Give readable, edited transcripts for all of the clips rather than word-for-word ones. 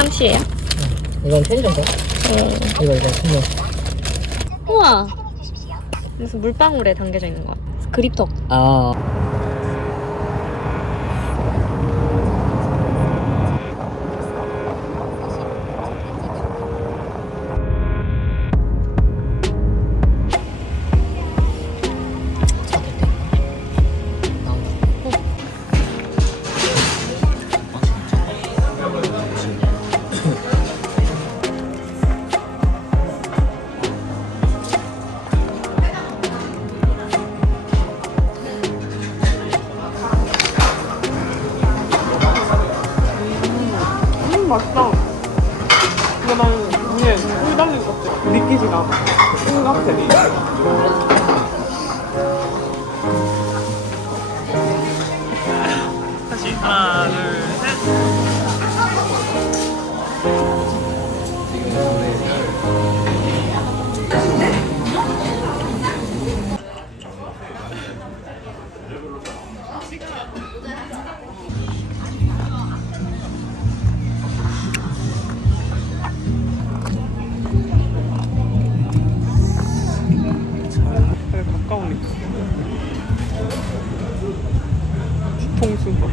생강치예요? 이건 캔인가? 이거 선물. 우와. 무슨 물방울에 담겨져 있는 것 같아. 그립톡. 아. 맛있다. 근데 나는 위에 꿀 달린 것 같아. 믿기지가 않아. 꿀같아. 다시 하나, 둘, 셋. 잘 가까우니까. 뒤통수 봐.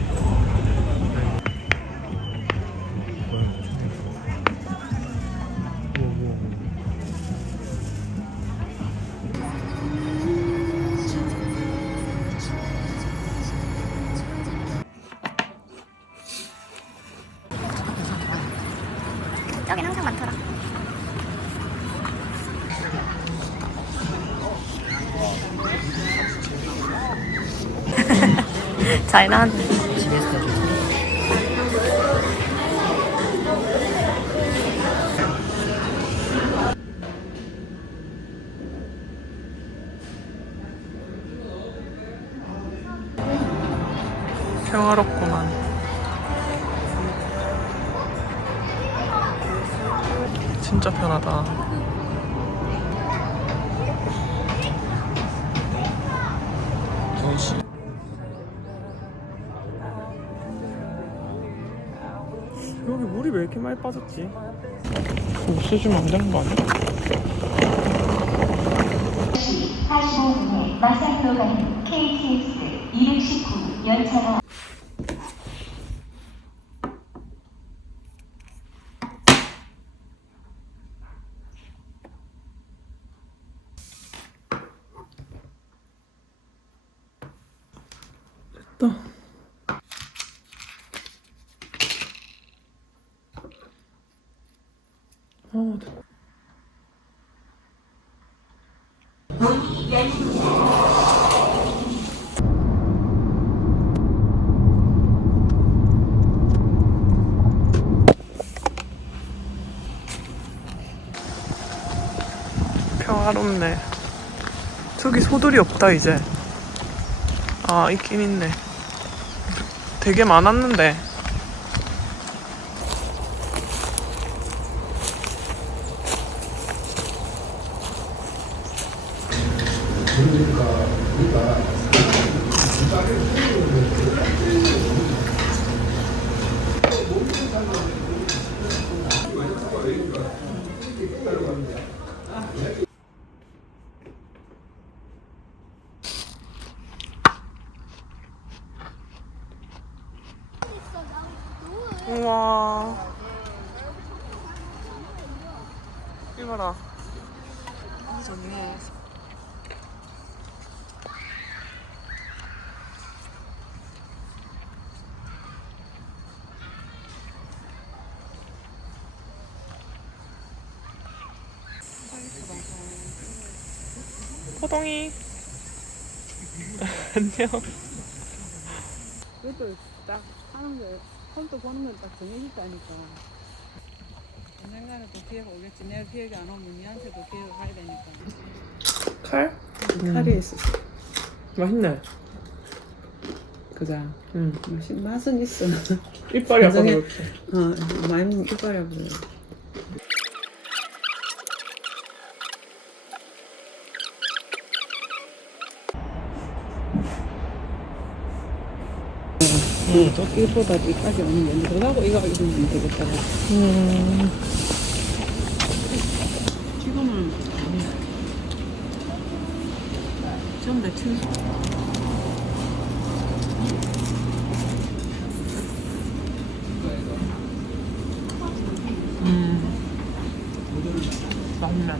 여긴 항상 많더라. 잘 나왔네. 집에서 좀. 평화롭구만. 진짜 편하다. 도시. 여기 물이 왜 이렇게 많이 빠졌지? 없애주면 안 되는 거 아니야? 45분에 마산로 가는 KTX 219 열차가 됐다. 됐다. 평화롭네. 저기 소들이 없다 이제. 아, 있긴 있네. 되게 많았는데. 우와. 이봐라. 좋네. 호동이. 안녕. 그것도 딱 하는 거, 홀도 보는 건 딱 정해졌다니까. 언젠가는 또 기회가 오겠지. 내가 기회가 안 오면 니한테도 기회가 가야 되니까. 칼? 칼이 있어. 맛있네. 그자. 응. 맛은 있어. 이빨이 아파서 나중에- 그렇지. 많이 이빨이 보여. 이거보다 이까지 오는 게 들어가고 이거 입으면 되겠다. 지금은 전부 다 춘수. 맛있네.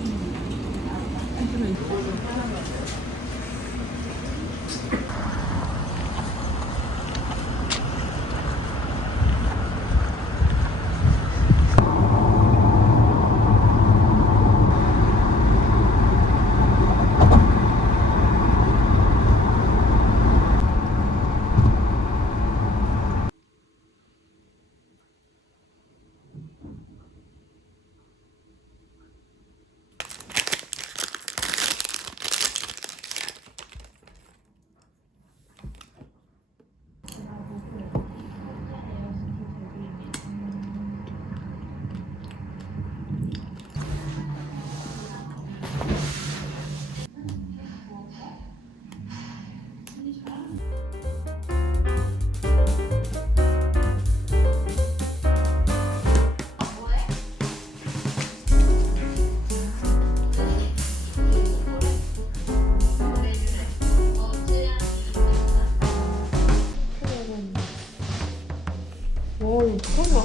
와, 이거 어떡하냐?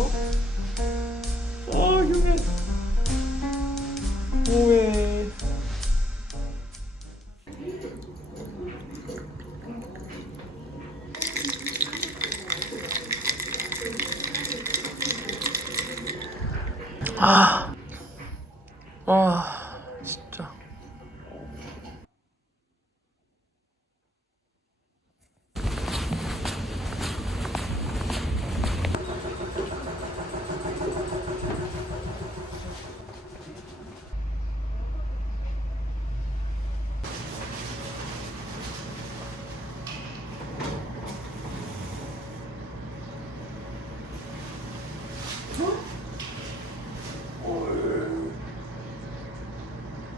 아, 휴게. 뭐해. 진짜.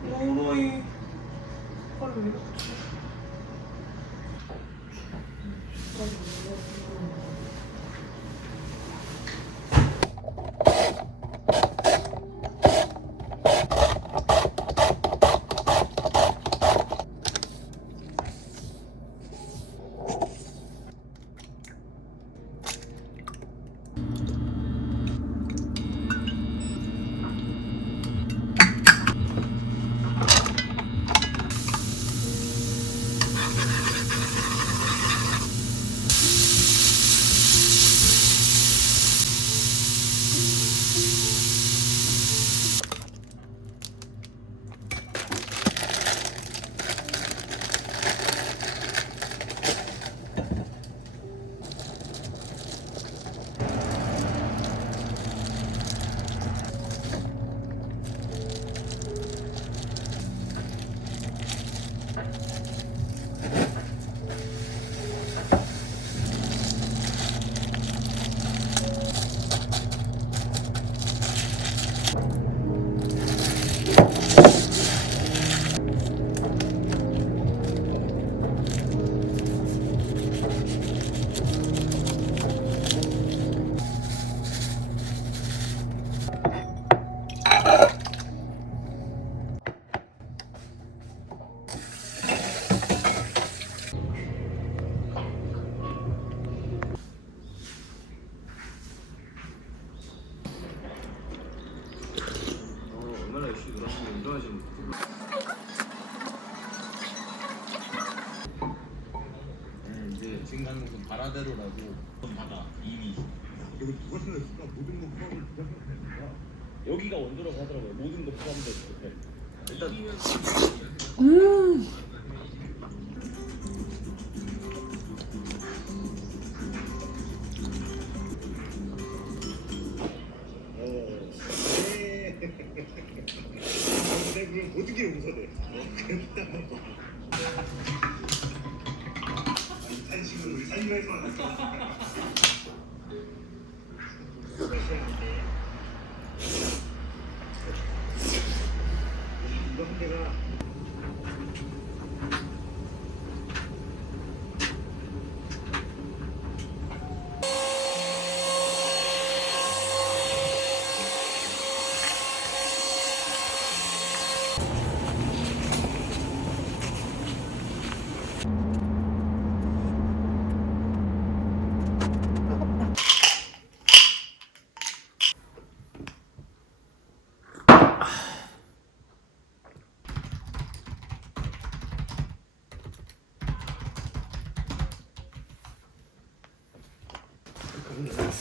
노노이. 빨리. 이제 지금 가는 곳은 바라대로라고 바다 이미 그리고 그것은 모든 거 포함을 부담되니까 여기가 원조라고 하더라고요. 모든 거 포함돼 있을 일단 내 그럼 모든 게 용서돼. 그냥 한식으로 우리 삶에서 이거 한 개가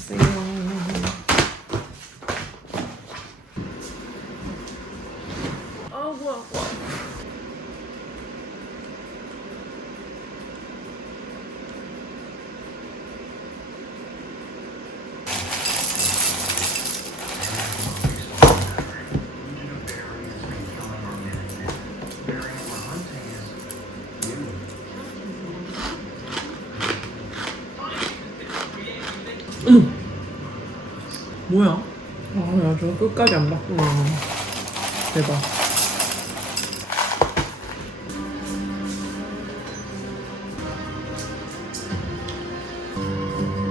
왔어요. 아 뭐야. 뭐야? 아, 야, 저 끝까지 안 봤구나. 대박.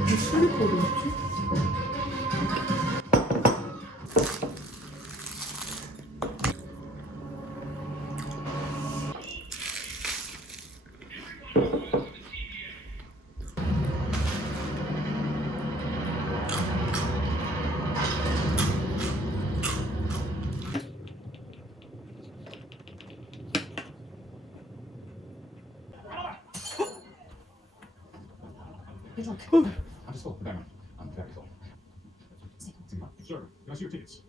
이 슬리퍼도 있지? Understood. Very much. I'm very sorry. Sure. Can I see your tickets?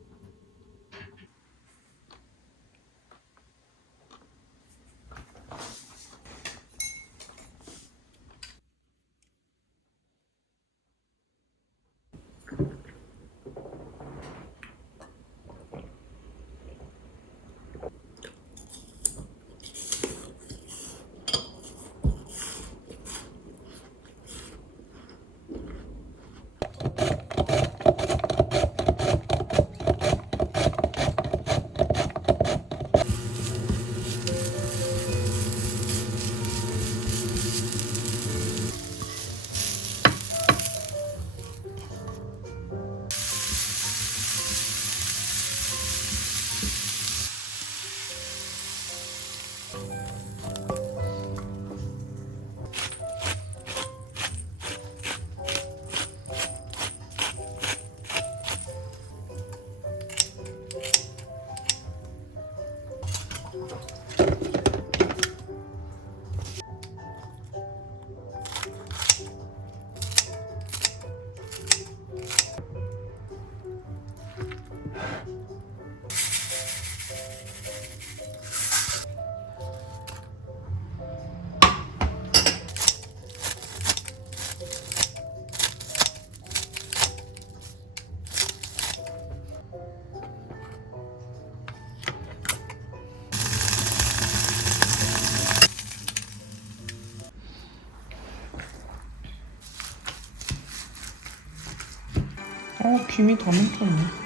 김이 다 묻혔네.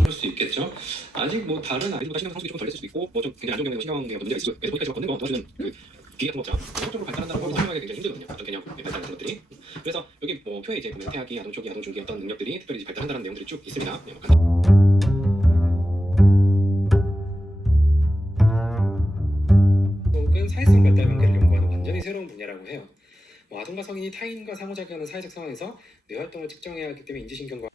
그럴 수 있겠죠. 아직 뭐 다른 아이들보다 신경 성숙이 조금 덜 됐을 수도 있고 뭐 좀 굉장히 안정적인 신경계가 문제가 있을 수도 있고 보니까 제가 걷는 거 도와주는 그 기계 같은 거 있잖아. 성적으로 발달한다는 걸 설명하기 굉장히 힘들거든요. 어떤 개념 발달하는 것들이. 그래서 여기 뭐 표에 이제 보면 태아기, 아동 초기, 아동 중기 어떤 능력들이 특별히 이제 발달한다는 내용들이 쭉 있습니다. 네, 혹은 사회성 발달 관계를 연구하는 완전히 새로운 분야라고 해요. 뭐 아동과 성인이 타인과 상호작용하는 사회적 상황에서 뇌 활동을 측정해야 하기 때문에 인지신경과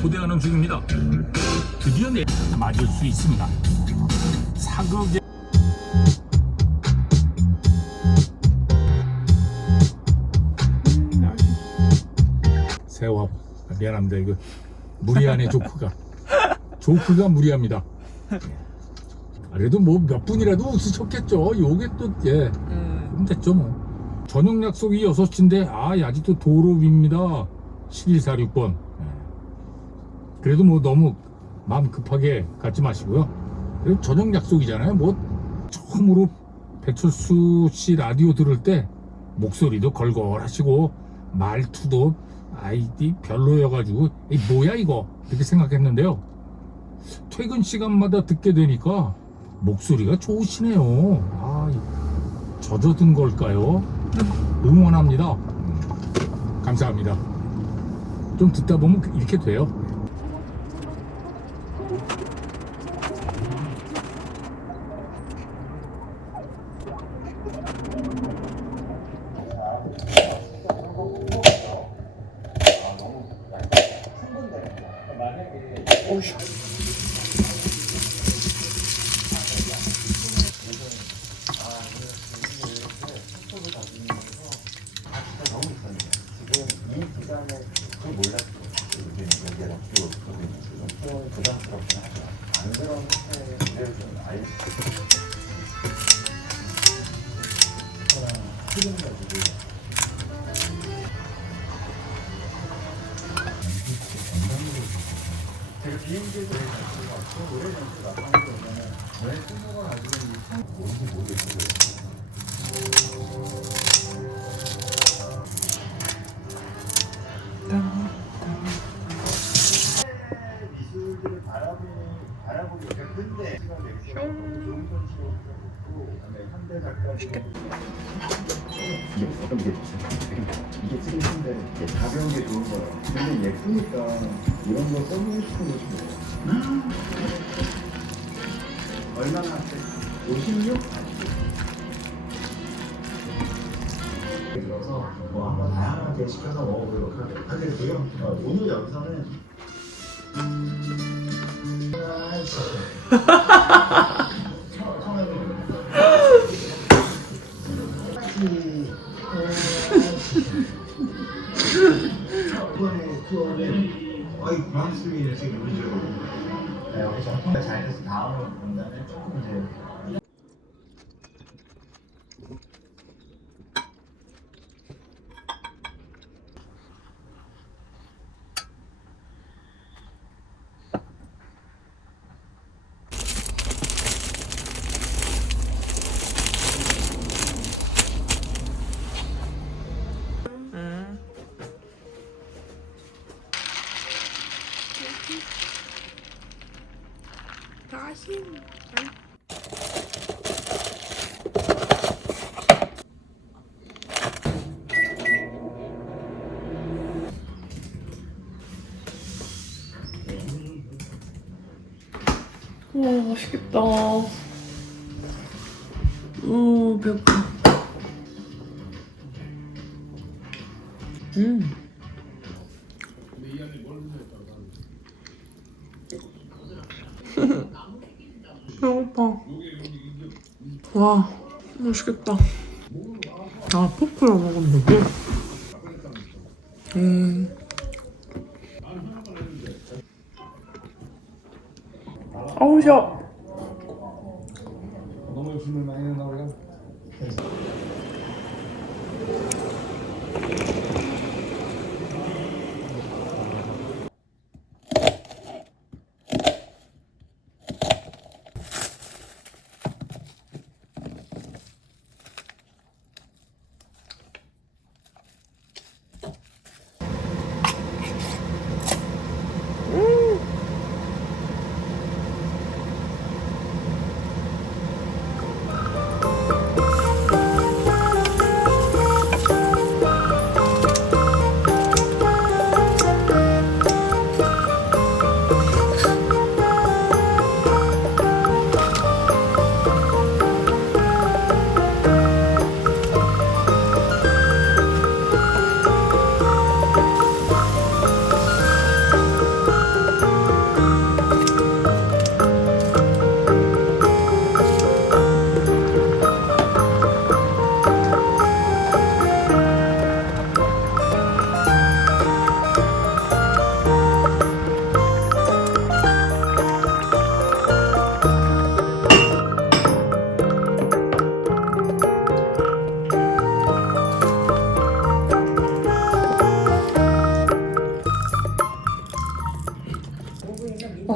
고대하는 중입니다. 드디어 맞을 수 있습니다. 사극의 세화 미안합니다. 이거 무리하네. 조크가 무리합니다. 그래도 뭐 몇 분이라도 웃으셨겠죠. 요게 또 그럼 됐죠 뭐. 저녁 약속이 6시인데 아직도 도로 위입니다. 1146번. 그래도 뭐 너무 마음 급하게 갖지 마시고요. 그래도 저녁 약속이잖아요. 뭐 처음으로 배철수 씨 라디오 들을 때 목소리도 걸걸하시고 말투도 아이디 별로여가지고 뭐야 이거 이렇게 생각했는데요. 퇴근 시간마다 듣게 되니까 목소리가 좋으시네요. 젖어든 걸까요? 응원합니다. 감사합니다. 좀 듣다 보면 이렇게 돼요. 이게 쓰레기인데 가벼운 게 좋은 거야. 근데 예쁘니까 이런 거 써보고 싶은 거지 뭐. 얼마나 하세요? 56? 그래서 뭐 한번 다양하게 시켜서 먹어보도록 하겠고요. 오늘 영상은 이번에 투어는 고맙습니다. 지금 우리 쪽 여기 정통가 잘 돼서 다음으로 본다면 조금 이제 와 맛있겠다. 배고파. 배고파. 와 맛있겠다. 포크로 먹으면 되지? 아우 셔. 너무 욕심을 많이 냈나 우리가?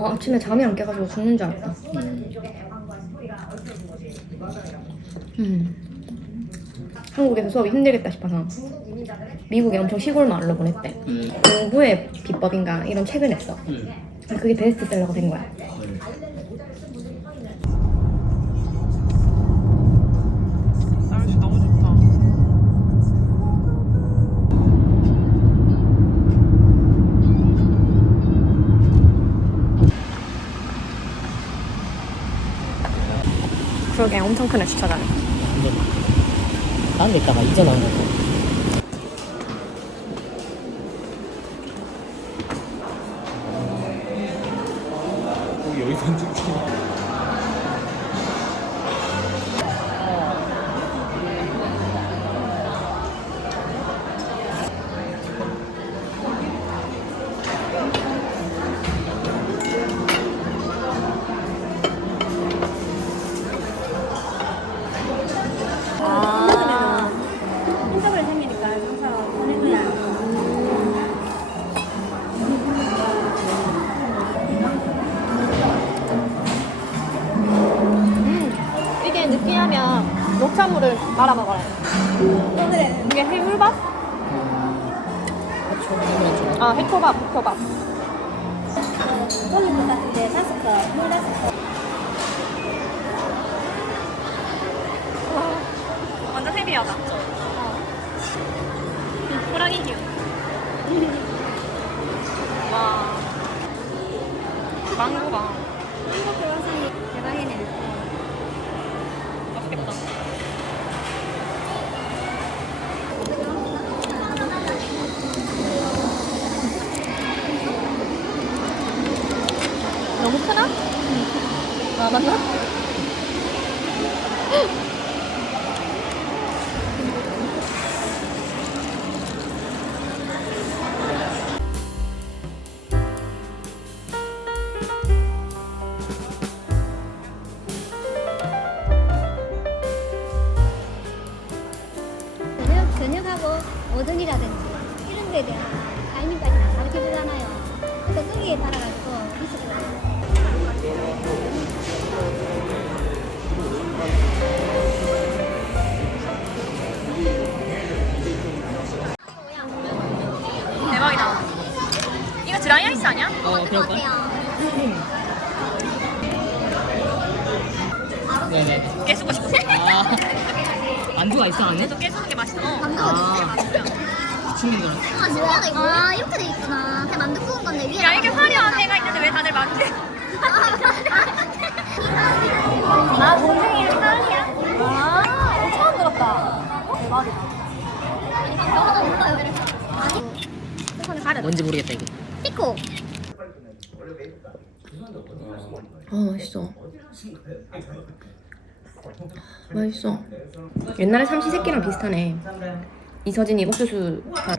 아침에 잠이 안 깨가지고 죽는 줄 알았다. 한국에서 수업이 힘들겠다 싶어서 미국에 엄청 시골 마을로 보냈대. 공부의 비법인가 이런 책을 냈어. 그게 베스트셀러가 된 거야. 날씨 너무 좋다. 그러게 엄청 크네 주차장이. 다른 데 있다가 이전한 거. 여기서 찍지. 인터벌 생기니까 항상 보낸 거야. 이게 느끼하면 녹차물을 말아 먹어야 돼. 그래. 이게 해물밥? 아 해초밥, 해초밥. 올릴 것 같은데 5컵, 물 5컵. 완전 헤비하다. 호랑이 기운. 와. 망고가 한국 교과서니 대박이네. 맛있겠다. 너무 크나? 아 맞나? 저녁하고 오전이라든지 이런 데에 대한 타이밍까지 다 가르쳐 주잖아요. 그래서 거기에 따라가지고 있어요. 대박이다. 이거 드라이 아이스 아니야? 그럴걸? 네네. 깨수고 싶어. 안주가 있어, 안에? 또 깨수는 게 맛있어. 아, 죽는 거네. 아, 신기하다 이거. 아, 이렇게 돼 있구나. 그냥 만두 구운 건데 위에. 야 이게 화려한 애가 있는데 왜 다들 만두? 아 동생이 사랑이야? 아 처음 들었다. 대박이다. 영어도 몰라요, 이렇게. 손을 가려. 뭔지 모르겠다, 이게. 피코. 아 맛있어. 맛있어. 옛날에 삼시세끼랑 비슷하네. 이서진이 옥수수가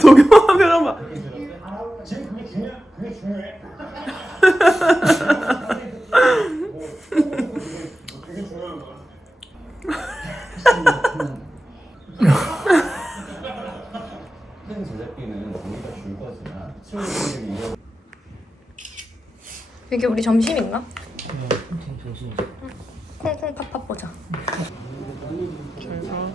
저기만 잠깐만. 큰 제작비는 우리가 줄 거지만 친구들이 이런 이게 우리 점심인가? 정신. 콩콩 팥팥 보자. 잘 가.